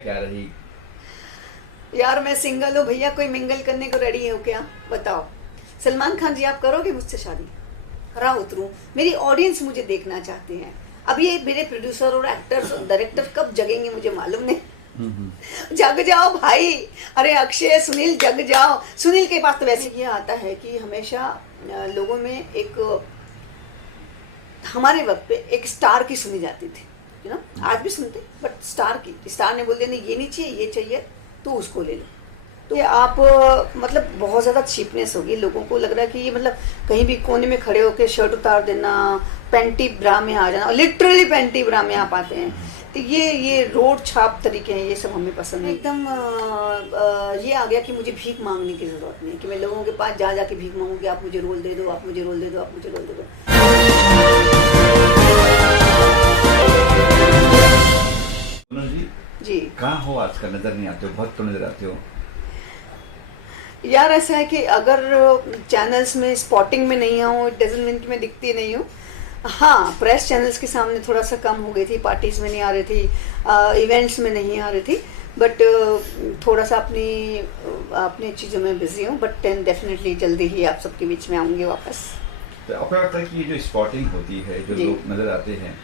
क्या रही? यार मैं सिंगल हूँ भैया, कोई मिंगल करने को रेडी हो क्या? बताओ। सलमान खान जी, आप करोगे मुझसे शादी? खरा उतरूं? मेरी ऑडियंस मुझे देखना चाहते हैं। अब ये मेरे प्रोड्यूसर और एक्टर्स और डायरेक्टर कब जगेंगे मुझे मालूम नहीं। जग जाओ भाई। अरे अक्षय, सुनील, जग जाओ। सुनील के पास तो वैसे ये आता है कि हमेशा लोगों में एक, हमारे वक्त पे एक स्टार की सुनी जाती थी, यू नो। आज भी सुनते, बट स्टार की, स्टार ने बोल दिया नहीं ये नहीं चाहिए, ये चाहिए, तो उसको ले लो। तो ये आप मतलब बहुत ज़्यादा चीपनेस होगी। लोगों को लग रहा है कि ये मतलब कहीं भी कोने में खड़े होकर शर्ट उतार देना, पैंटी ब्रा में आ जाना, लिटरली पैंटी ब्रा में आप आते हैं। तो ये रोड छाप तरीके हैं, ये सब हमें पसंद है। एकदम ये आ गया कि मुझे भीख मांगने की ज़रूरत नहीं, कि मैं लोगों के पास जा के भीख मांगूँ कि आप मुझे रोल दे दो, आप मुझे रोल दे दो, आप मुझे रोल दे दो। पूनम जी, जी कहाँ हो आजकल? नजर नहीं आते हो, बहुत कम नजर आते हो। यार, ऐसा है कि अगर चैनल्स में स्पॉटिंग में नहीं आऊँ, डजन मीन कि मैं दिखती नहीं हूँ। हाँ, प्रेस चैनल्स के सामने थोड़ा सा कम हो गई थी, पार्टीज में नहीं आ रही थी, इवेंट्स में नहीं आ रही थी, बट थोड़ा सा अपनी चीज़ों में बिजी हूँ। बट डेफिनेटली जल्दी ही आप सबके बीच में आऊँगी वापस। तो आपको लगता है कि ये जो स्पॉटिंग होती है, जो जी। लोग नजर आते हैं,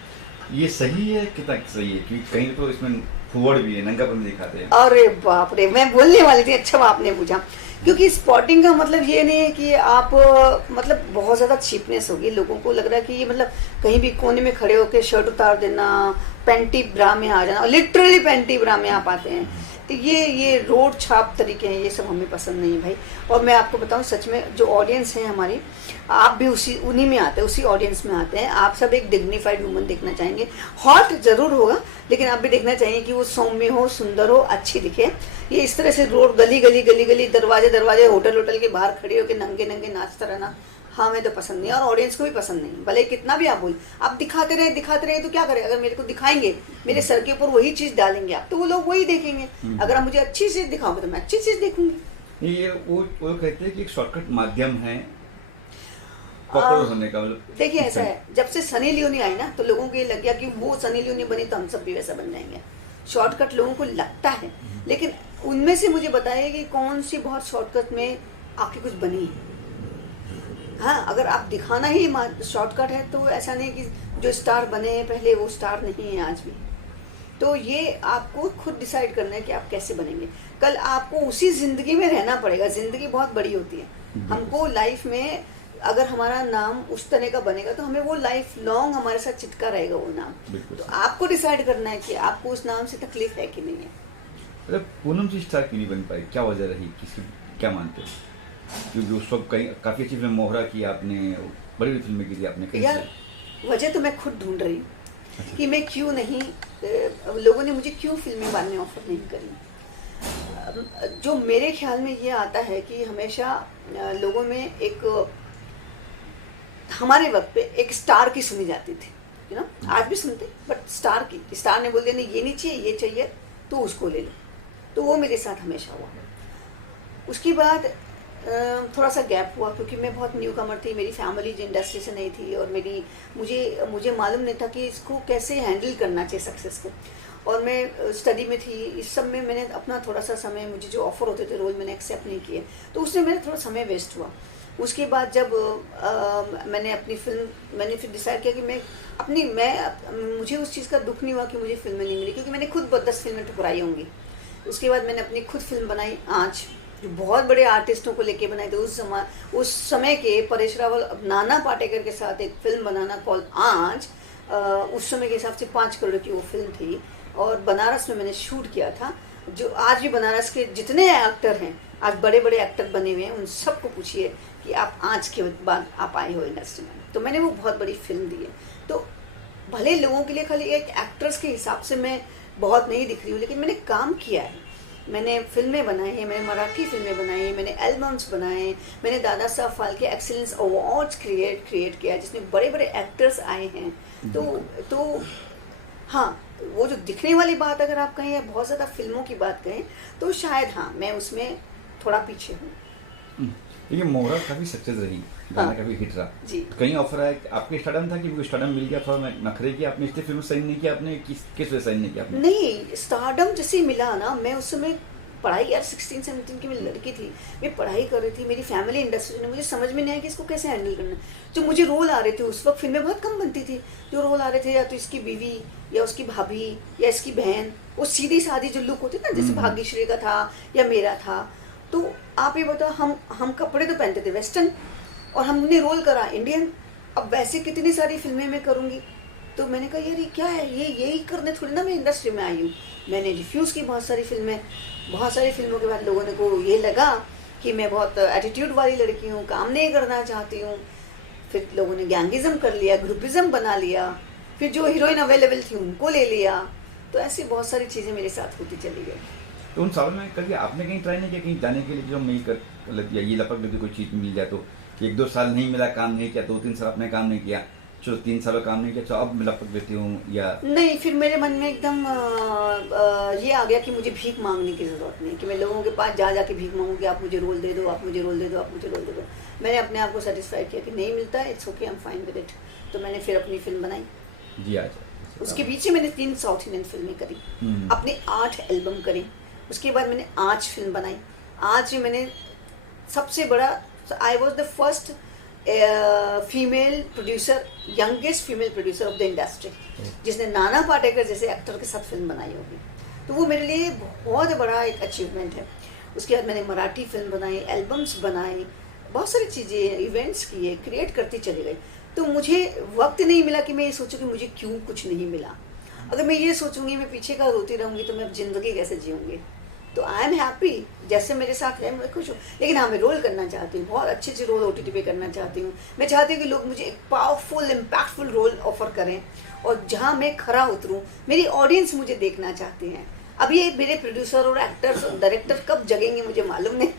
ये सही है? कितना सही है? क्योंकि कहीं तो इसमें फुवर्ड भी है, नंगापन भी दिखाते हैं। अरे बाप रे, मैं बोलने वाली थी, अच्छा आपने पूछा। क्योंकि स्पॉटिंग का मतलब ये नहीं है कि आप मतलब बहुत ज़्यादा चीपनेस होगी। लोगों को लग रहा है कि ये मतलब कहीं भी कोने में खड़े होकर शर्ट उतार देना, पैंटी ब्रा में आ जाना, लिटरली पैंटी ब्रा में आप आते हैं। तो ये रोड छाप तरीके हैं, ये सब हमें पसंद नहीं भाई। और मैं आपको बताऊं, सच में जो ऑडियंस है हमारी, आप भी उन्हीं में आते हैं, उसी ऑडियंस में आते हैं। आप सब एक डिग्निफाइड वुमन देखना चाहेंगे। हॉट जरूर होगा, लेकिन आप भी देखना चाहिए कि वो सौम्य हो, सुंदर हो, अच्छी दिखे। ये इस तरह से रोड, गली गली गली गली, दरवाजे दरवाजे, होटल के बाहर खड़े होकर नंगे नंगे नाचता रहना, हाँ मैं तो पसंद नहीं, और ऑडियंस को भी पसंद नहीं। भले कितना भी आप बोल, आप दिखाते रहे तो क्या करें? अगर मेरे को दिखाएंगे, मेरे सर के ऊपर वही चीज डालेंगे आप, तो वो लोग वही देखेंगे। अगर आप मुझे अच्छी चीज दिखाओगे तो मैं अच्छी चीज देखूंगी। ये वो कहते हैं कि एक शॉर्टकट माध्यम है पॉपुलर होने का। मतलब देखिए, ऐसा है, जब से सनी लियोनी आई ना, तो लोगों को ये लग गया कि वो सनी लियोनी बनी तो हम सब भी वैसा बन जाएंगे। शॉर्टकट लोगों को लगता है, लेकिन उनमें से मुझे बताइए कि कौन सी बहुत शॉर्टकट में आपकी कुछ बनी है? हाँ, अगर आप दिखाना ही शॉर्टकट है, तो ऐसा नहीं कि जो स्टार बने हैं पहले वो स्टार नहीं है आज भी। तो ये आपको खुद डिसाइड करना है कि आप कैसे बनेंगे। कल आपको उसी जिंदगी में रहना पड़ेगा। जिंदगी बहुत बड़ी होती है। हमको लाइफ में अगर हमारा नाम उस तरह का बनेगा, तो हमें वो लाइफ लॉन्ग हमारे साथ चिटका रहेगा वो नाम। तो आपको डिसाइड करना है कि आपको उस नाम से तकलीफ है कि नहीं है। अरे पूनम जी स्टार क्यों नहीं बन पाई? क्या वजह रही? किसकी, क्या मानते हो? क्योंकि उस वक्त कहीं काफी अच्छी फिल्म मोहरा की आपने, बड़ी बड़ी फिल्में की थी आपने, कहीं यार, से? वजह तो मैं खुद ढूंढ रही हूँ कि मैं क्यों नहीं, लोगों ने मुझे क्यों फिल्में बाद में ऑफर नहीं करी। जो मेरे ख्याल में ये आता है कि हमेशा लोगों में एक, हमारे वक्त पे एक स्टार की सुनी जाती थी, यू नो। आज भी सुनते, बट स्टार ने बोल दिया नहीं ये नहीं चाहिए, ये चाहिए, तो उसको ले लो। तो वो मेरे साथ हमेशा हुआ। उसके बाद थोड़ा सा गैप हुआ, क्योंकि मैं बहुत न्यू कमर थी, मेरी फैमिली इंडस्ट्री से नहीं थी, और मुझे मालूम नहीं था कि इसको कैसे हैंडल करना चाहिए सक्सेस को। और मैं स्टडी में थी, इस सब में मैंने अपना थोड़ा सा समय, मुझे जो ऑफर होते थे रोल मैंने एक्सेप्ट नहीं किए, तो उसमें मेरा थोड़ा समय वेस्ट हुआ। उसके बाद जब मैंने फिर डिसाइड किया कि मुझे उस चीज़ का दुख नहीं हुआ कि मुझे फिल्में नहीं मिली, क्योंकि मैंने खुद 10 फिल्में ठुकराई होंगी। उसके बाद मैंने अपनी खुद फिल्म बनाई आँच, जो बहुत बड़े आर्टिस्टों को लेके बनाए थे। उस समय के परेश रावल, नाना पाटेकर के साथ एक फिल्म बनाना कॉल आँच, उस समय के हिसाब से 5 करोड़ की वो फिल्म थी। और बनारस में मैंने शूट किया था। जो आज भी बनारस के जितने एक्टर हैं, आज बड़े बड़े एक्टर बने हुए हैं, उन सबको पूछिए कि आप आँच के बाद आप आए हो इंडस्ट्री में। तो मैंने वो बहुत बड़ी फिल्म दी है। तो भले लोगों के लिए खाली एक एक्ट्रेस के हिसाब से मैं बहुत नहीं दिख रही हूँ, लेकिन मैंने काम किया है। मैंने फिल्में बनाई हैं, मैंने मराठी फिल्में बनाई हैं, मैंने एल्बम्स बनाए, मैंने Dada Saheb Phalke excellence awards create किया, जिसमें बड़े बड़े एक्टर्स आए हैं। तो हाँ, वो जो दिखने वाली बात अगर आप कहें, या बहुत ज़्यादा फिल्मों की बात कहें, तो शायद हाँ, मैं उसमें थोड़ा पीछे हूँ। देखिए मोहरा काफ़ी सक्सेस रही, गाना हाँ। काफ़ी हिट रहा। जी। तो कहीं ऑफर आया कि आपके स्टारडम था कि वो स्टारडम मिल गया, थोड़ा नखरे किया आपने, इसलिए फिल्म साइन नहीं किया आपने, किस वजह साइन नहीं किया आपने? नहीं, स्टारडम जैसे ही मिला ना, मैं उस समय पढ़ाई, यार 16-17 की मैं लड़की थी, मैं पढ़ाई कर रही थी, मेरी फैमिली इंडस्ट्री ने, मुझे समझ में नहीं आया कि इसको कैसे हैंडल करना है। जो मुझे रोल आ रहे थे उस वक्त, फिल्में बहुत कम बनती थी, जो रोल आ रहे थे या तो इसकी बीवी या उसकी भाभी या इसकी बहन, वो सीधी सादी जो लुक होती ना, जैसे भाग्यश्री का था या मेरा था। तो आप ये बताओ, हम कपड़े तो पहनते थे वेस्टर्न, और हमने रोल करा इंडियन। अब वैसे कितनी सारी फिल्में मैं करूँगी, तो मैंने कहा यार ये क्या है, ये यही करने थोड़ी ना मैं इंडस्ट्री में आई हूँ। मैंने रिफ्यूज़ की बहुत सारी फिल्में। बहुत सारी फिल्मों के बाद लोगों ने को ये लगा कि मैं बहुत एटीट्यूड वाली लड़की हूँ, काम नहीं करना चाहती हूँ। फिर लोगों ने गैंगिज्म कर लिया, ग्रुपिज्म बना लिया, फिर जो हीरोइन अवेलेबल थी उनको ले लिया। तो ऐसी बहुत सारी चीज़ें मेरे साथ होती चली गई। तो उन सालों में कभी आपने कहीं ट्राई नहीं किया कहीं जाने के लिए, जो नहीं कर मतलब या ये लपक लेते कोई चीज़ मिल जाए तो, 1-2 साल नहीं मिला, काम नहीं किया, 2-3 साल आपने काम नहीं किया, चलो 3 सालों काम नहीं किया, चलो अब मैं लपक देती हूँ, या नहीं, फिर मेरे मन में एकदम ये आ गया कि मुझे भीख मांगने की ज़रूरत नहीं, कि मैं लोगों के पास जा के भीख मांगूँ कि आप मुझे रोल दे दो, आप मुझे रोल दे दो, आप मुझे रोल दे दो। मैंने अपने आप को सेटिस्फाइड किया कि नहीं मिलता है, it's okay, I am fine with it. तो मैंने फिर अपनी फिल्म बनाई। जी अच्छा। उसके पीछे मैंने 3 साउथ इंडियन फिल्में करी, अपनी 8 एल्बम करी। उसके बाद मैंने आज फिल्म बनाई। आज में मैंने सबसे बड़ा, I was the first female producer, youngest female producer of the industry, जिसने नाना पाटेकर जैसे एक्टर के साथ फिल्म बनाई होगी। तो वो मेरे लिए बहुत बड़ा एक अचीवमेंट है। उसके बाद मैंने मराठी फिल्म बनाई, एल्बम्स बनाई, बहुत सारी चीज़ें, इवेंट्स किए, क्रिएट करती चली गई। तो मुझे वक्त नहीं मिला कि मैं ये सोचूं कि मुझे क्यों कुछ नहीं मिला। अगर मैं ये सोचूंगी, मैं पीछे का रोती रहूंगी, तो मैं अब ज़िंदगी कैसे जीऊँगी। तो आई एम हैप्पी, जैसे मेरे साथ है मैं खुश हूँ। लेकिन हाँ, मैं रोल करना चाहती हूँ, बहुत अच्छे रोल OTT पे करना चाहती हूँ। मैं चाहती हूँ कि लोग मुझे एक पावरफुल इम्पैक्टफुल रोल ऑफर करें, और जहाँ मैं खरा उतरूँ, मेरी ऑडियंस मुझे देखना चाहती हैं। अब ये मेरे प्रोड्यूसर और एक्टर्स और डायरेक्टर कब जगेंगे मुझे मालूम नहीं।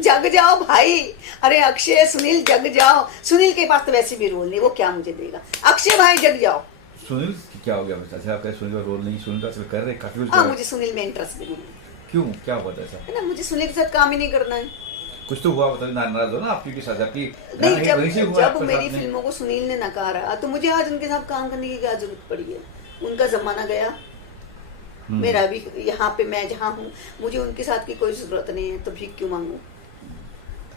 जग जाओ भाई, अरे अक्षय सुनील जग जाओ। सुनील के पास तो वैसे भी रोल नहीं, वो क्या मुझे देगा। अक्षय भाई जग जाओ। सुनील क्या हो गया? अच्छा आप कह सुनील का रोल नहीं, सुनील का कर रहे काफी कुछ। हाँ, मुझे सुनील में इंटरेस्ट भी नहीं है। क्यों, क्या हुआ था ऐसा? है ना, मुझे सुनील के साथ काम ही नहीं करना है। कुछ तो हुआ, बताइए, नाराज हो ना आपकी के साथ, आपकी नहीं, जब मेरी फिल्मों को सुनील ने नकारा, तो मुझे आज उनके साथ काम करने की क्या जरूरत पड़ी है। उनका जमाना गया, मेरा भी यहाँ पे मैं जहाँ हूँ, मुझे उनके साथ की कोई जरूरत नहीं है, तो भीख क्यों मांगू।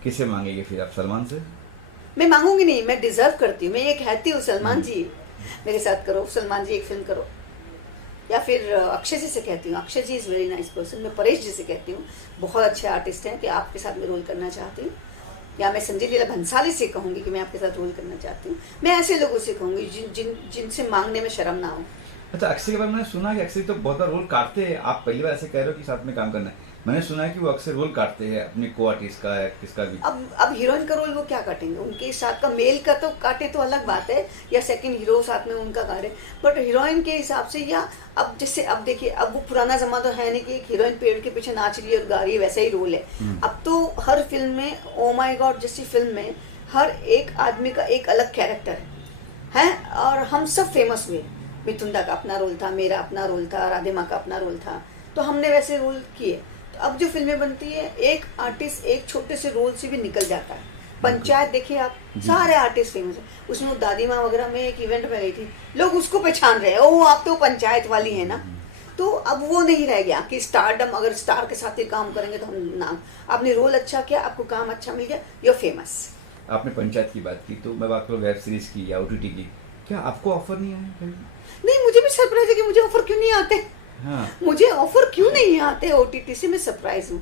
किससे मांगेंगे फिर आप? सलमान से? मैं मांगूंगी नहीं, मैं डिजर्व करती हूँ। मैं ये कहती हूँ, सलमान जी मेरे साथ करो, सलमान जी एक फिल्म करो। या फिर अक्षय जी से कहती हूँ, अक्षय जी इज़ वेरी नाइस पर्सन। मैं परेश जी से कहती हूँ, बहुत अच्छे आर्टिस्ट हैं, कि आपके साथ मैं रोल करना चाहती हूँ। या मैं संजय लीला भंसाली से कहूँगी कि मैं आपके साथ रोल करना चाहती हूँ। मैं ऐसे लोगों से कहूँगी जिनसे मांगने में शर्म ना हो। अच्छा, अक्षय के बारे में मैंने सुना कि अक्षय तो बहुत बार रोल काटते हैं। आप पहली बार ऐसे कह रहे हो कि साथ में काम करना है। मैंने सुना है कि वो अक्सर रोल काटते हैं अपने को आर्टिस्ट का या किसका भी। अब हीरोइन का रोल वो क्या काटेंगे, उनके साथ का मेल का तो काटे तो अलग बात है, या सेकंड हीरो साथ में उनका काटे, बट हीरोइन के हिसाब से, या अब जैसे अब देखिए, अब वो पुराना जमाना तो है नहीं कि एक हीरोइन पेड़ के पीछे नाच रही है और गा रही है, वैसा ही रोल है। अब तो हर फिल्म में, ओ माई गॉड जैसी फिल्म में, हर एक आदमी का एक अलग कैरेक्टर है। और हम सब फेमस हुए। मिथुंदा का अपना रोल था, मेरा अपना रोल था, राधे माँ का अपना रोल था, तो हमने वैसे रोल किए। तो अब जो फिल्में बनती है, एक आर्टिस्ट एक छोटे से रोल से भी निकल जाता है। पंचायत देखिए आप, सारे आर्टिस्ट फेमस है उसमें। वो दादी माँ वगैरह में एक इवेंट में गई थी, लोग उसको पहचान रहे हैं, ओ आप तो पंचायत वाली है ना। तो अब वो नहीं रह गया कि स्टारडम, अगर स्टार के साथ ही काम करेंगे तो हम नाम, आपने रोल अच्छा किया, आपको काम अच्छा मिल गया, यू फेमस। आपने पंचायत की बात की, तो मैं बात करूँ वेब सीरीज की या OTT की, क्या आपको ऑफर नहीं आया कभी? नहीं, मुझे भी सरप्राइज है कि मुझे ऑफर क्यों नहीं आते। हाँ। मुझे ऑफर क्यों नहीं आते OTT से, मैं सरप्राइज हूँ।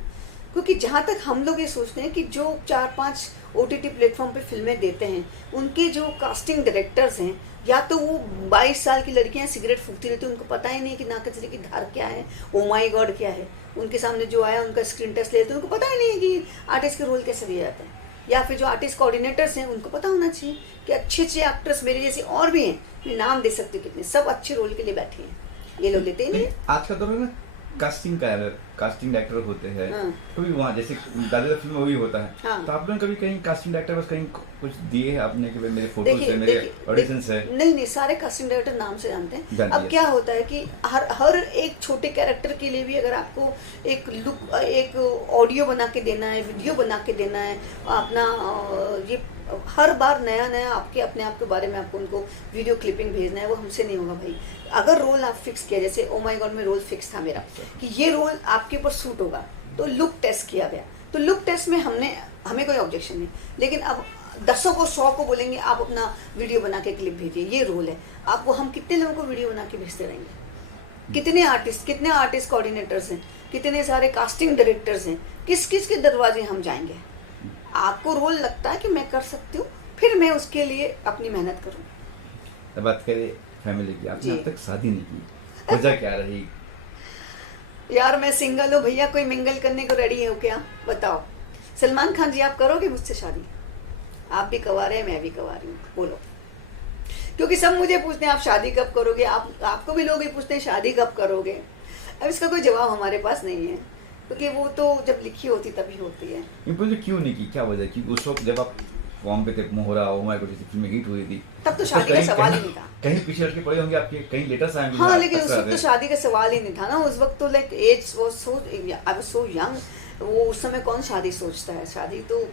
क्योंकि जहाँ तक हम लोग ये सोचते हैं कि जो 4-5 OTT प्लेटफॉर्म पे फिल्में देते हैं, उनके जो कास्टिंग डायरेक्टर्स हैं, या तो वो 22 साल की लड़कियां सिगरेट फूकती रहती हैं, उनको पता ही नहीं कि नाकचरे की धार क्या है, ओ माई गॉड क्या है। उनके सामने जो आया उनका स्क्रीन टेस्ट लेते हैं, उनको पता ही नहीं है कि आर्टिस्ट के रोल कैसे दिया जाता है। या फिर जो आर्टिस्ट कोऑर्डिनेटर्स हैं, उनको पता होना चाहिए कि अच्छे अच्छे एक्टर्स मेरे जैसे और भी हैं, मैं नाम दे सकती हूँ कितने, सब अच्छे रोल के लिए बैठे हैं, ये लोग लेते ही नहीं। आज का दौर में कास्टिंग का है, कास्टिंग डायरेक्टर होते हैं, हाँ। कभी वहाँ जैसे दादा फिल्म में वही होता है, हाँ। तो आप लोगों ने कभी कहीं कास्टिंग डायरेक्टर बस कहीं कुछ दिए हैं आपने कि भाई मेरे फोटोज देखिए है, मेरे देखिए ऑडिशंस है? नहीं सारे कास्टिंग डायरेक्टर नाम से जानते हैं। जानते अब हैं। क्या होता है कि हर एक छोटे कैरेक्टर के लिए भी अगर आपको एक लुक, एक ऑडियो बना के देना है, वीडियो बना के देना है, अपना ये हर बार नया नया आपके अपने आप के बारे में आपको उनको वीडियो क्लिपिंग भेजना है, वो हमसे नहीं होगा भाई। अगर रोल आप फिक्स किया, जैसे ओ माय गॉड में रोल फिक्स था मेरा कि ये रोल आपके ऊपर सूट होगा, तो लुक टेस्ट किया गया। तो लुक टेस्ट में हमें कोई ऑब्जेक्शन नहीं, लेकिन अब 10 को 100 को बोलेंगे आप अपना वीडियो बना के क्लिप भेजिए, ये रोल है आपको, हम कितने लोगों को वीडियो बना के भेजते रहेंगे? कितने आर्टिस्ट कोऑर्डिनेटर्स हैं, कितने सारे कास्टिंग डायरेक्टर्स हैं, किस किस के दरवाजे हम जाएंगे? आपको रोल लगता है कि मैं कर सकती हूँ, फिर मैं उसके लिए अपनी मेहनत करूँ। अब बात करें फैमिली की, आपने जी। अब तक शादी नहीं की, वजह क्या रही? यार मैं सिंगल हूँ भैया, कोई मिंगल करने को रेडी हो क्या? बताओ। सलमान खान जी, आप करोगे मुझसे शादी? आप भी कवारे हैं, मैं भी कवारी हूँ, बोलो। क्योंकि सब मुझे पूछते हैं आप शादी कब करोगे, आपको भी लोग ये पूछते हैं शादी कब करोगे। अब इसका कोई जवाब हमारे पास नहीं है, क्योंकि वो तो जब लिखी होती तभी होती है। ये बोलिए क्यों नहीं की, क्या वजह? क्योंकि उस वक्त जब आप फॉर्म पे थे, मोहरा, ओ माय गॉड जैसी फिल्में हिट हुई थी, तब तो शादी का सवाल ही नहीं था। कहीं पीछे हट के पड़े होंगे आपके, कहीं लेटर्स आए होंगे। हाँ, लेकिन उस वक्त तो शादी का सवाल ही नहीं था ना। उस वक्त तो like age was so, I was so young. वो उस समय कौन शादी सोचता है? शादी तो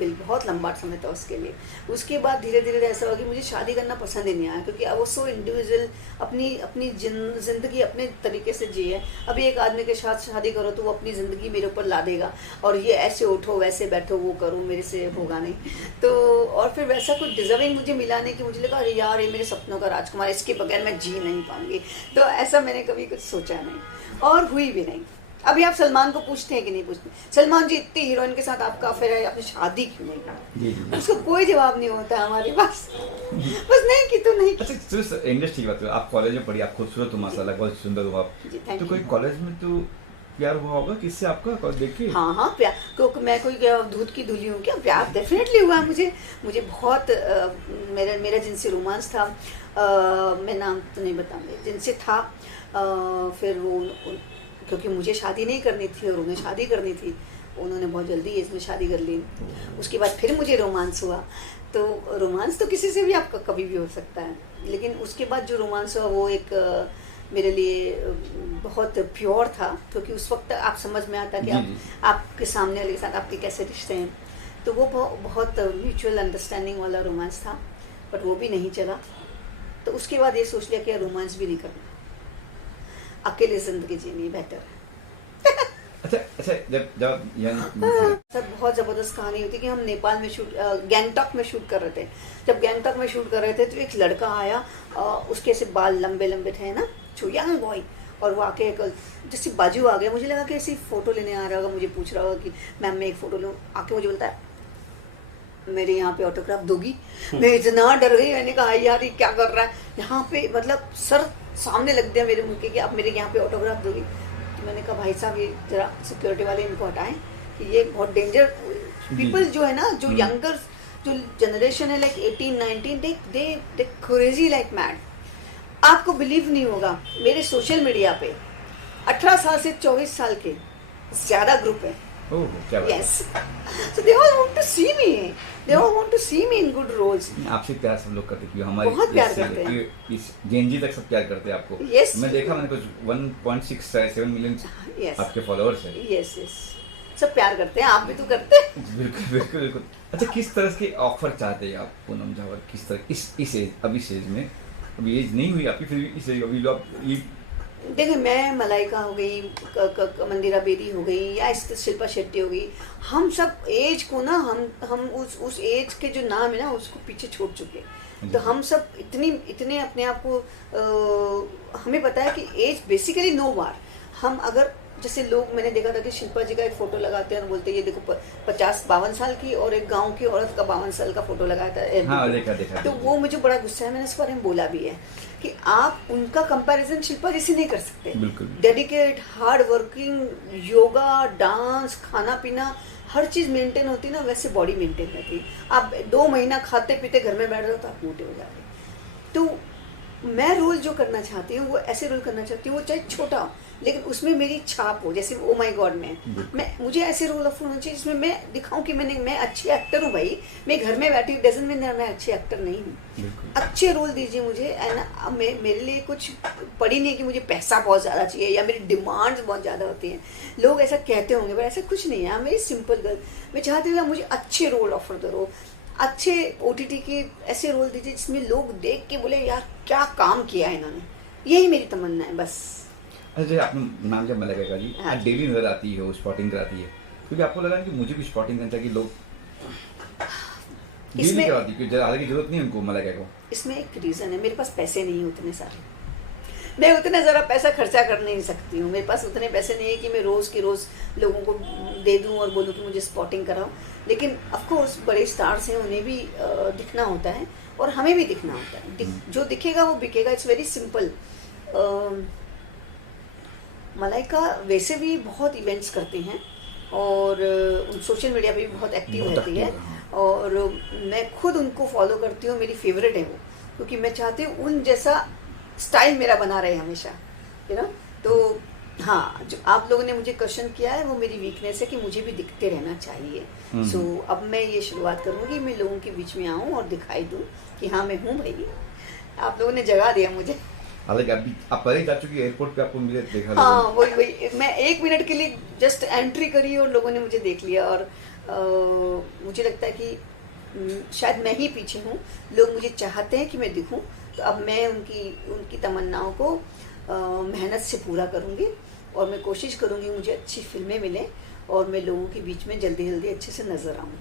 बहुत लंबा समय था उसके लिए। उसके बाद धीरे धीरे ऐसा हुआ कि मुझे शादी करना पसंद ही नहीं आया, क्योंकि अब वो सो इंडिविजुअल अपनी जिंदगी अपने तरीके से जिए। अभी एक आदमी के साथ शादी करो तो वो अपनी ज़िंदगी मेरे ऊपर ला देगा, और ये ऐसे उठो वैसे बैठो वो करो, मेरे से होगा नहीं। तो और फिर वैसा कुछ डिजर्विंग मुझे मिला नहीं कि मुझे लगा अरे यार ये मेरे सपनों का राजकुमार, इसके बगैर मैं जी नहीं पाऊंगी। तो ऐसा मैंने कभी कुछ सोचा नहीं और हुई भी नहीं। अभी आप सलमान को पूछते हैं कि नहीं पूछते, सलमान जी इतनी हीरोइन के साथ आपका अफेयर है, आपने शादी क्यों नहीं की? उसका कोई जवाब नहीं होता है हमारे पास। बस नहीं की तो नहीं की। अच्छा, इंडस्ट्री की बात करो, आप कॉलेज में पढ़ी, आप खूबसूरत हो माशाल्लाह, बहुत सुंदर हो आप, तो कोई कॉलेज में तो प्यार हुआ होगा किससे आपका कॉलेज देख के? हाँ प्यार, क्योंकि मैं कोई दूध की धुली हूँ क्या? प्यार डेफिनेटली हुआ है मुझे बहुत। मेरा जिनसे रोमांस था, मैं नाम तो नहीं बताऊंगी, जिनसे था। फिर वो क्योंकि मुझे शादी नहीं करनी थी और उन्हें शादी करनी थी, उन्होंने बहुत जल्दी एज में शादी कर ली। उसके बाद फिर मुझे रोमांस हुआ। तो रोमांस तो किसी से भी आपका कभी भी हो सकता है, लेकिन उसके बाद जो रोमांस हुआ वो एक मेरे लिए बहुत प्योर था, क्योंकि उस वक्त आप समझ में आता कि आपके सामने वाले के साथ आपके कैसे रिश्ते हैं। तो वो बहुत म्यूचुअल अंडरस्टैंडिंग वाला रोमांस था, बट वो भी नहीं चला। तो उसके बाद ये सोच लिया कि रोमांस भी नहीं करना, अकेले जिंदगी जीनी बेहतर है। अच्छा, जब सर बहुत ज़बरदस्त कहानी होती है कि हम नेपाल में गैंगटॉक में शूट कर रहे थे। जब गैंगटॉक में शूट कर रहे थे तो एक लड़का आया, उसके ऐसे बाल लंबे लंबे थे ना, यंग बॉय, और वो आके जैसे बाजू आ गया। मुझे लगा कि ऐसी फ़ोटो लेने आ रहा होगा, मुझे पूछ रहा होगा कि मैम मैं एक फ़ोटो लूँ। आके मुझे बोलता है मेरे यहाँ पे ऑटोग्राफ दोगी? मैं इतना डर गई, मैंने कहा यार ये क्या कर रहा है यहाँ पे, मतलब सर सामने लग दिया मेरे मुंह के कि आप मेरे यहाँ पे ऑटोग्राफ दोगी। तो मैंने कहा भाई साहब ये जरा सिक्योरिटी वाले इनको हटाएं कि ये बहुत डेंजर पीपल जो है ना, जो यंगर जो जनरेशन है लाइक 18-19, दे क्रेजी लाइक मैड। आपको बिलीव नहीं होगा, मेरे सोशल मीडिया पे 18 साल से 24 साल के ज़्यादा ग्रुप है। Yes. So they all want to see me. They all want to see me in good roles. आपसे प्यार सब लोग करते हैं, हमारी बहुत प्यार करते हैं। इस जेनजी तक सब प्यार करते हैं आपको। Yes. मैंने कुछ 1.67 मिलियन Yes. आपके फॉलोअर्स हैं। Yes. सब प्यार करते हैं, आप भी तो करते हैं। बिल्कुल। अच्छा, किस तरह के ऑफर चाहते हैं आप पूनम जवाहर? किस तरह इस एज, अभी इस एज में, अभी एज नहीं हुई आपकी, फिर इस एज अभी लोग ये देखिए, मैं मलाइका हो गई, मंदिरा बेदी हो गई, या शिल्पा शेट्टी हो गई, हम सब एज को ना हम उस एज के जो नाम है ना उसको पीछे छोड़ चुके। तो हम सब इतने अपने आप को हमें पता है कि एज बेसिकली नो बार। हम अगर जैसे लोग, मैंने देखा था कि शिल्पा जी का एक फोटो लगाते हैं और बोलते हैं ये देखो 50-52 साल की, और एक गांव की औरत का 52 साल का फोटो लगाया था। हाँ, देखा। तो वो मुझे बड़ा गुस्सा है, मैंने इस बारे में बोला भी है कि आप उनका कंपैरिजन शिल्पा जी से नहीं कर सकते। बिल्कुल। Dedicate, hard working, yoga, dance, खाना पीना, हर चीज़ मेंटेन होती ना, वैसे बॉडी मेंटेन रहती। आप 2 महीना खाते पीते घर में बैठ रहे हो तो आप मोटे हो जाते। तो मैं रोल जो करना चाहती हूँ वो ऐसे रोल करना चाहती हूँ, वो चाहे छोटा हो लेकिन उसमें मेरी छाप हो, जैसे ओ माय गॉड में मैं मुझे ऐसे रोल ऑफर होना चाहिए जिसमें मैं दिखाऊं कि मैं अच्छी एक्टर हूँ भाई। मैं घर में बैठी डजन में मैं अच्छी एक्टर नहीं हूँ। अच्छे रोल दीजिए मुझे एंड मेरे लिए कुछ पड़ी नहीं कि मुझे पैसा बहुत ज़्यादा चाहिए या मेरी डिमांड्स बहुत ज़्यादा होती हैं। लोग ऐसा कहते होंगे पर ऐसा कुछ नहीं है। I am very simple girl. मैं चाहती हूँ मुझे अच्छे रोल ऑफर करो, अच्छे OTT के ऐसे रोल दीजिए जिसमें लोग देख के बोले यार क्या काम किया है इन्होंने। यही मेरी तमन्ना है बस। अच्छा, आपने नाम जब मलाइका जी हाँ। डेली नजर आती है, वो स्पॉटिंग कराती है, क्योंकि आपको लगा कि मुझे भी स्पॉटिंग करना चाहिए कि लोग डेली इसमें कराती, क्योंकि ज़्यादा की जरूरत नहीं है उनको मलाइका को। इसमें एक रीज़न है, मेरे पास पैसे नहीं उतने सारे। मैं उतना ज़रा पैसा खर्चा कर नहीं सकती हूँ। मेरे पास उतने पैसे नहीं है कि मैं रोज़ के रोज़ लोगों को दे दूँ और बोलूँ कि मुझे स्पॉटिंग कराओ। लेकिन ऑफकोर्स बड़े स्टार्स हैं, उन्हें भी दिखना होता है और हमें भी दिखना होता है। जो दिखेगा वो बिकेगा। It's very simple. मलाइका वैसे भी बहुत इवेंट्स करती हैं और सोशल मीडिया पे भी बहुत एक्टिव रहती है और मैं खुद उनको फॉलो करती हूँ। मेरी फेवरेट है वो, क्योंकि मैं चाहती हूँ उन जैसा स्टाइल मेरा बना रहे हमेशा, यू नो। तो हाँ, जो आप लोगों ने मुझे क्वेश्चन किया है वो मेरी वीकनेस है कि मुझे भी दिखते रहना चाहिए। सो अब मैं ये शुरुआत करूँगी, मैं लोगों के बीच में आऊँ और दिखाई दूँ कि हाँ मैं हूँ भाई। आप लोगों ने जगा दिया मुझे। हालांकि अभी आप पहले जा चुकी एयरपोर्ट पे, आपको मुझे देखा। हाँ वही मैं 1 मिनट के लिए जस्ट एंट्री करी और लोगों ने मुझे देख लिया और मुझे लगता है कि शायद मैं ही पीछे हूँ। लोग मुझे चाहते हैं कि मैं दिखूं, तो अब मैं उनकी तमन्नाओं को मेहनत से पूरा करूँगी और मैं कोशिश करूँगी मुझे अच्छी फिल्में मिलें और मैं लोगों के बीच में जल्दी जल्दी अच्छे से नजर आऊँ।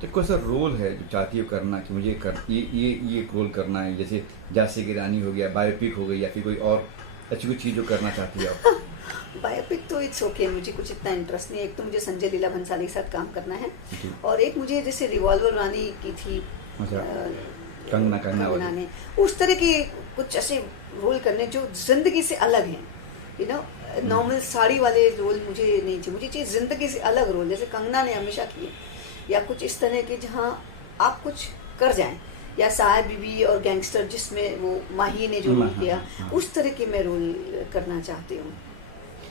तो कोई सा रोल है जो चाहती हो करना कि मुझे ये रोल करना है, जैसे झांसी की रानी हो गया, बायोपिक हो गई, या फिर कोई और अच्छी कोई चीज़ जो करना चाहती है आप? बायोपिक तो इट्स ओके, मुझे कुछ इतना इंटरेस्ट नहीं है। एक तो मुझे संजय लीला भंसाली के साथ काम करना है और एक मुझे जैसे रिवॉल्वर रानी की थी कंगना ने, उस तरह के कुछ ऐसे रोल करने जो जिंदगी से अलग हैं, यू नो। नॉर्मल साड़ी वाले रोल मुझे नहीं चाहिए, मुझे चाहिए जिंदगी से अलग रोल, जैसे कंगना ने हमेशा किए, या कुछ इस तरह के जहाँ आप कुछ कर जाएं, या साहब बीबी और गैंगस्टर जिसमें वो माही ने जो रोल किया, उस तरह के मैं रोल करना चाहती हूँ।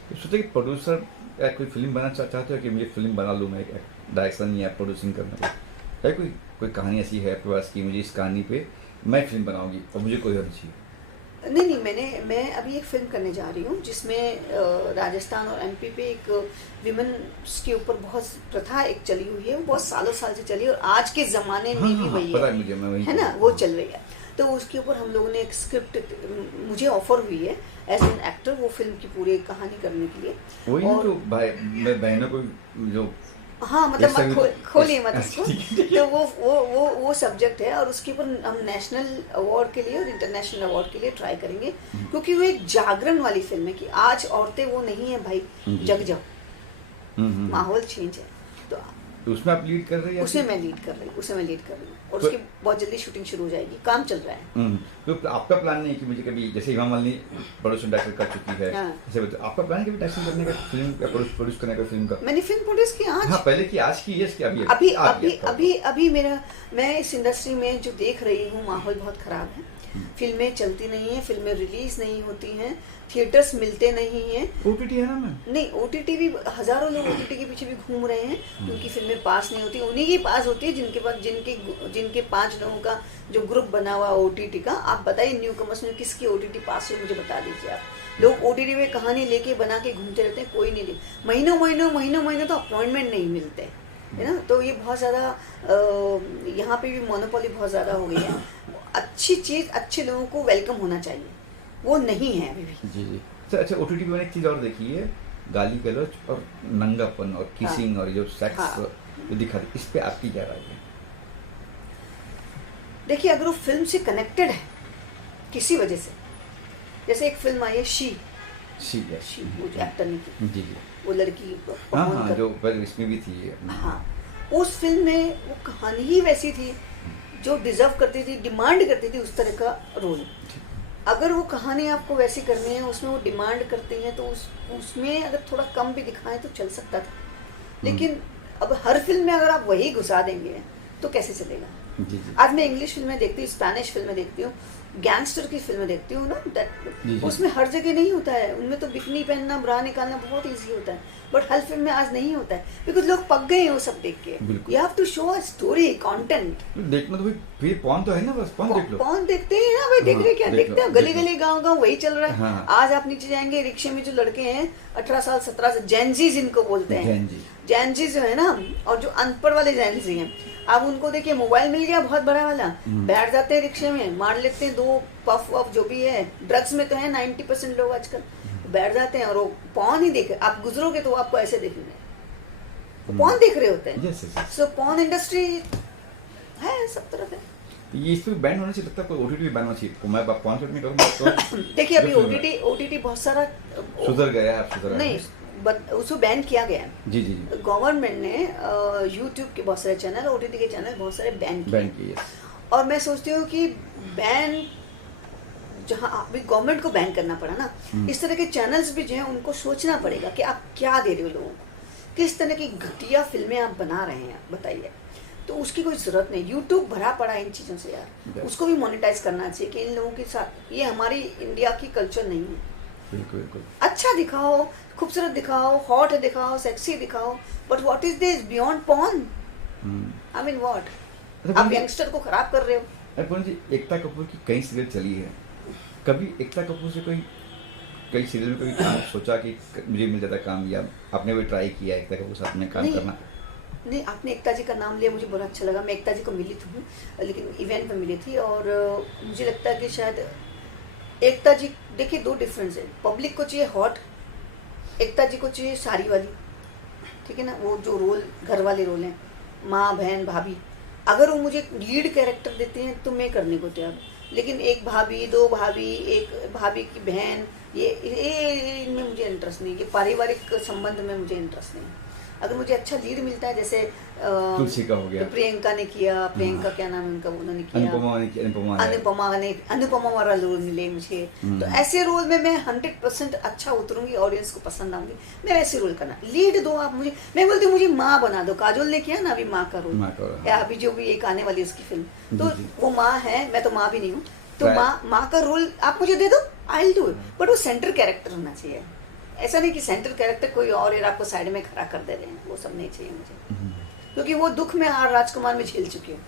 तो सोचे कि प्रोड्यूसर या कोई फिल्म बनाना चाहते हो कि मुझे फिल्म बना लूँ मैं, डायरेक्शन या प्रोड्यूसिंग करना है? कोई कहानी ऐसी है आपके पास कि मुझे इस कहानी पे मैं फिल्म बनाऊंगी और मुझे कोई और चाहिए? नहीं, मैं अभी एक फिल्म करने जा रही हूँ जिसमें राजस्थान और MP पे एक विमेन्स के ऊपर बहुत प्रथा एक चली हुई है, वो बहुत सालों साल से चली है और आज के ज़माने में भी वही है ना, वो चल रही है। तो उसके ऊपर हम लोगों ने एक स्क्रिप्ट मुझे ऑफर हुई है एज एन एक्टर, वो फिल्म की पूरी कहानी करने के लिए। वही और जो बहनों को जो, हाँ मतलब मत खोलिए मत इसको। तो वो सब्जेक्ट है और उसके ऊपर हम नेशनल अवार्ड के लिए और इंटरनेशनल अवार्ड के लिए ट्राई करेंगे, क्योंकि वो एक जागरण वाली फिल्म है कि आज औरतें वो नहीं है भाई, जग जाओ, माहौल चेंज है। तो उसमें आप लीड कर रही हैं? उसमें मैं लीड कर रही हूँ और उसकी बहुत जल्दी शूटिंग शुरू हो जाएगी, काम चल रहा है। तो आपका प्लान नहीं कि मुझे कभी, जैसे इमाम वाली प्रोड्यूसर डायरेक्टर कर चुकी है, जैसे आपका प्लान है कभी डायरेक्शन करने का, फिल्म का प्रोड्यूस करने का फिल्म का? मैंने फिल्म प्रोड्यूस की आज। हाँ, पहले की, आज की, यस, कि अभी मैं इस इंडस्ट्री में जो देख रही हूँ, माहौल बहुत खराब है। फिल्में चलती नहीं है, फिल्में रिलीज नहीं होती हैं, थिएटर्स मिलते नहीं हैं। OTT है ना मैम? नहीं, OTT भी हजारों लोग OTT के पीछे भी घूम रहे हैं, उनकी फिल्में पास नहीं होती। उन्हीं की पास होती है जिनके पास जिनके 5 लोगों का जो ग्रुप बना हुआ OTT का। आप बताइए न्यू कमर्स में किसकी OTT पास है, मुझे बता दीजिए आप। लोग OTT में कहानी लेके बना के घूमते रहते हैं, कोई नहीं। महीनों तो अपॉइंटमेंट नहीं मिलते, है ना। तो ये बहुत ज़्यादा यहाँ पे भी मोनोपोली बहुत ज़्यादा हो गई है। अच्छी चीज़ अच्छे लोगों को वेलकम होना चाहिए, वो नहीं है अभी भी। जी। अच्छा, OTT पे मैंने एक चीज़ और देखी है, गाली गलौज और नंगापन और किसिंग और जो सेक्स जो दिखा, इस पे आपकी क्या राय है? देखिए, अगर वो फिल्म से कनेक्टेड है किसी वजह से, जैसे एक फिल्म आई है शी वो जो एक्टर ने की, जी, वो लड़की जो इसमें भी थी। हाँ, उस फिल्म में वो कहानी ही वैसी थी जो डिजर्व करती थी, डिमांड करती थी उस तरह का रोल। अगर वो कहानी आपको वैसी करनी है, उसमें वो डिमांड करती हैं, तो उसमें अगर थोड़ा कम भी दिखाएं तो चल सकता था। लेकिन अब हर फिल्म में अगर आप वही घुसा देंगे तो कैसे चलेगा? जी। आज मैं इंग्लिश फिल्में देखती हूँ, स्पेनिश फिल्में देखती हूँ, गैंगस्टर की फिल्में देखती हूँ ना, जी, जी। उसमें हर जगह नहीं होता है, उनमें तो बिकनी पहनना ब्रा निकालना बहुत इजी होता है, बट हर फिल्म में आज नहीं होता है बिकॉज लोग पक गए हैं वो सब देख के। बिल्कुल। You have to show a story content. देखना तो भाई फिर पॉन तो है ना, बस पॉन देख लो। कौन देखते हैं ना भाई, देख हाँ, रहे क्या देख देखते लो, हैं, गली देख लो। गली गांव गांव वही चल रहा है। हाँ। आज आप नीचे जाएंगे रिक्शे में जो लड़के हैं 18 साल 17 से, जैनजी जिनको बोलते हैं, जैन जी। जैनजी जो है ना, और जो अनपढ़ वाले जैनजी हैं, आप उनको देखिए मोबाइल मिल गया बहुत बड़ा वाला, बैठ जाते हैं रिक्शे में, मार लेते हैं 2 पफ वफ जो भी है, ड्रग्स में तो है 90% लोग आजकल, बैठ जाते हैं और वो पॉन ही देखे, आप गुजरोगे तो आपको ऐसे देखेंगे, वो पॉन देख रहे होते हैं। Yes yes. So porn industry है सब तरफ है। ये इस पे बैन होना चाहिए, लगता है कोई ओटीटी भी बैन होना चाहिए। मैं पॉन नहीं करूँगा तो देखिए अभी ओटीटी बहुत सारा सुधर गया है, अब सुधर नहीं, उसको बैन किया गया है। जी जी जी। गवर्नमेंट ने यूट्यूब के बहुत सारे चैनल, ओटीटी के चैनल बहुत सारे बैन बैन किए, किए, यस। और मैं सोचती हूँ कि बैन जहाँ अभी गवर्नमेंट को बैन करना पड़ा ना, इस तरह के चैनल्स भी जो हैं उनको सोचना पड़ेगा कि आप क्या दे रहे हो लोगों को, किस तरह की घटिया फिल्में आप बना रहे हैं, बताइए। तो उसकी कोई जरूरत नहीं, यूट्यूब भरा पड़ा है इन चीज़ों से यार, उसको भी मोनेटाइज करना चाहिए कि इन लोगों के साथ, ये हमारी इंडिया की कल्चर नहीं है। बिल्कुल बिल्कुल। अच्छा दिखाओ, खूबसूरत दिखाओ, हॉट दिखाओ, सेक्सी दिखाओ, but what is this beyond porn? I mean what, आप यंगस्टर को खराब कर रहे हो। अरे पूनम जी, एकता कपूर की कई सीरियल चली है, कभी एकता कपूर से कोई कई सीरियल में कभी काम सोचा कि मुझे मिल जाता काम, या आपने भी ट्राई किया एकता कपूर के साथ में काम करना? नहीं, आपने एकता जी का नाम लिया, मुझे बड़ा अच्छा लगा। मैं एकता जी को मिली थी, लेकिन इवेंट में मिली थी, और मुझे लगता है कि शायद एकता जी, देखिए 2 डिफरेंस है, पब्लिक को चाहिए हॉट, एकता जी को चाहिए साड़ी वाली, ठीक है ना, वो जो रोल घर वाले रोल हैं, माँ बहन भाभी, अगर वो मुझे लीड कैरेक्टर देते हैं तो मैं करने को तैयार हूँ, लेकिन एक भाभी 2 भाभी, एक भाभी की बहन, ये इनमें मुझे इंटरेस्ट नहीं, ये पारिवारिक संबंध में मुझे इंटरेस्ट नहीं। अगर मुझे अच्छा लीड मिलता है, जैसे तुलसी का हो गया, तो प्रियंका ने किया, प्रियंका क्या नाम है उनका, उन्होंने किया, अनुपमा वाला रोल मिले मुझे, तो ऐसे रोल में मैं 100% अच्छा उतरूंगी, ऑडियंस को पसंद आऊंगी, मैं ऐसे रोल करना। लीड दो आप मुझे, मैं बोलती हूँ मुझे माँ बना दो, काजोल ने किया ना अभी माँ का रोल, या अभी जो भी एक आने वाली उसकी फिल्म, तो वो माँ है, मैं तो माँ भी नहीं हूँ, तो माँ का रोल आप मुझे दे दो, I will do it, but वो सेंटर कैरेक्टर होना चाहिए। ऐसा नहीं कि सेंटर कैरेक्टर कोई और आपको साइड में खड़ा कर दे रहे हैं, वो सब नहीं चाहिए मुझे, क्योंकि वो दुख में राजकुमार में झेल चुकी हूँ।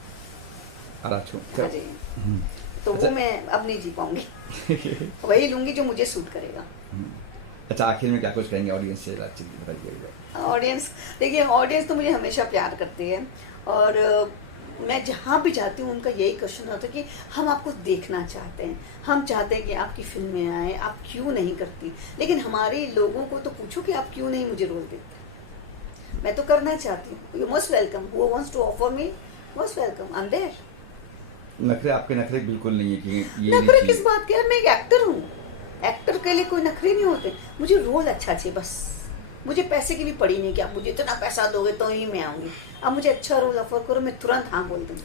हाँ जी, तो वो मैं अब नहीं जी पाऊंगी, वही लूंगी जो मुझे सूट करेगा। अच्छा, आखिर में क्या कुछ कहेंगे ऑडियंस से, बातचीत बताइए। ऑडियंस, देखिए ऑडियंस तो मुझे हमेशा प्यार करती है, और मैं जहाँ भी जाती हूँ उनका यही क्वेश्चन होता है कि हम आपको देखना चाहते हैं, हम चाहते हैं कि आपकी फिल्में आए, आप क्यों नहीं करती, लेकिन हमारे लोगों को तो पूछो कि आप क्यों नहीं मुझे रोल देते। मैं तो करना चाहती हूँ, you most welcome, who wants to offer me most welcome, I am there. नखरे, आपके नखरे बिल्कुल नहीं है कि ये नखरे किस बात के, मैं एक एक्टर हूँ, एक्टर के लिए कोई नखरे नहीं होते, मुझे रोल अच्छा चाहिए बस, मुझे पैसे की भी पड़ी नहीं कि आप मुझे इतना पैसा दोगे तो ही मैं आऊंगी, अब मुझे अच्छा रोल ऑफर करो, मैं तुरंत हाँ बोल दूंगी।